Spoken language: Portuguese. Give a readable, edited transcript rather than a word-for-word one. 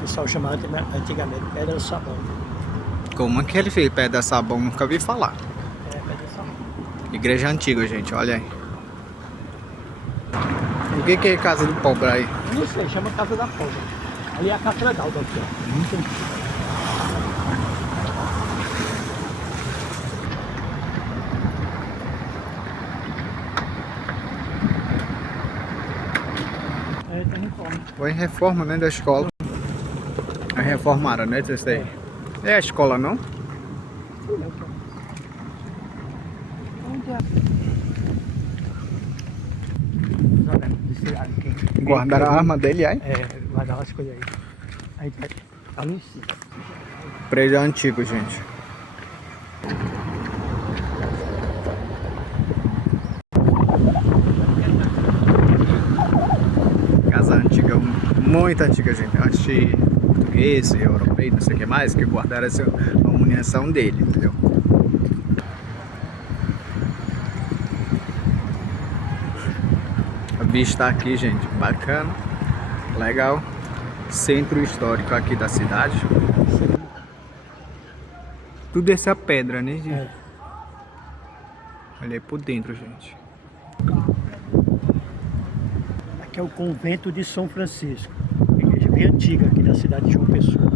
O pessoal chamava antigamente Pedra do Sabão. Como que ele fez Pedra Sabão? Nunca vi falar. É, Pedra do Sabão. Igreja antiga, gente, olha aí. O que é Casa do Pobre aí? Eu não sei, chama Casa da Pobre. Ali é a catedral daqui, ó. Muito antiga. É, tem reforma. Foi reforma, né, da escola. Aí reformaram, né, isso aí. É a escola, não? Onde é? Guardaram a arma dele aí? É, guardaram as coisas aí. Aí tá ali em cima. Prédio antigo, gente. Casa antiga, muito antiga, gente. Acho que português, europeu, não sei o que mais, que guardaram essa a munição dele, entendeu? A vista aqui, gente, bacana, legal. Centro histórico aqui da cidade. Tudo essa pedra, né, gente? É. Olha aí por dentro, gente. Aqui é o convento de São Francisco. Uma igreja bem antiga aqui da cidade de João Pessoa.